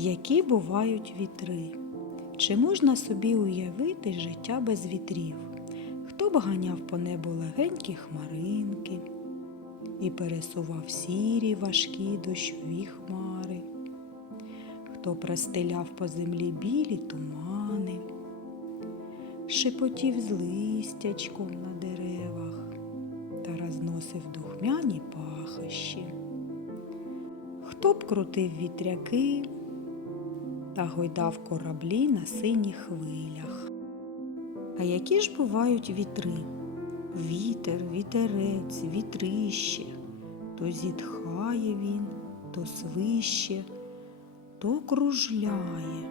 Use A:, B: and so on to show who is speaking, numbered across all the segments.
A: Які бувають вітри? Чи можна собі уявити життя без вітрів? Хто б ганяв по небу легенькі хмаринки і пересував сірі важкі дощові хмари? Хто простеляв по землі білі тумани, шепотів з листячком на деревах та розносив духмяні пахощі? Хто б крутив вітряки та гойдав кораблі на синіх хвилях? А які ж бувають вітри? Вітер, вітерець, вітрище, то зітхає він, то свище, то кружляє,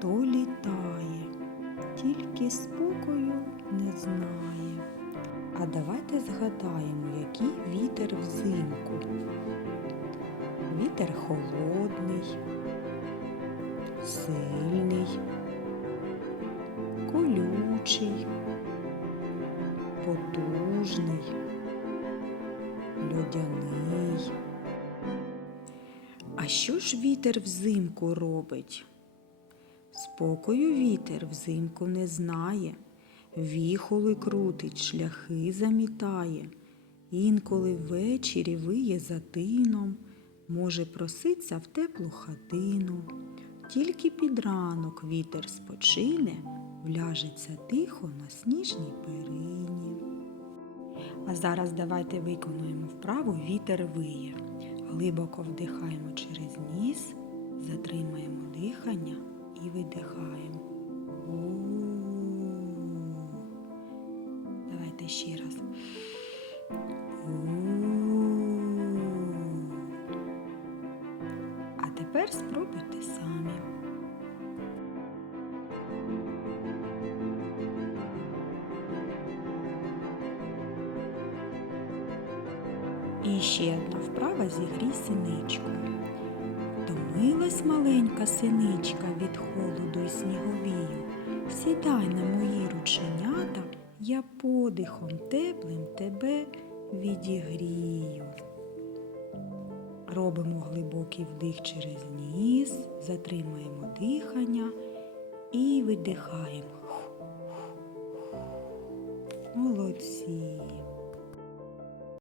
A: то літає, тільки спокою не знає. А давайте згадаємо, який вітер взимку. Вітер холодний, сильний, колючий, потужний, льодяний. А що ж вітер взимку робить? Спокою вітер взимку не знає, віхоли крутить, шляхи замітає, інколи ввечері виє за тином, може проситься в теплу хатину. Тільки під ранок вітер спочине, вляжеться тихо на сніжній перині. А зараз давайте виконуємо вправу вітер виє. Глибоко вдихаємо через ніс, затримаємо дихання і видихаємо. У. Давайте ще раз. Тепер спробуйте самі. І ще одна вправа зігрій синичку. Втомилась маленька синичка від холоду й сніговію. Сідай на мої рученята, я подихом теплим тебе відігрію. Робимо глибокий вдих через ніс, затримаємо дихання і видихаємо. Молодці.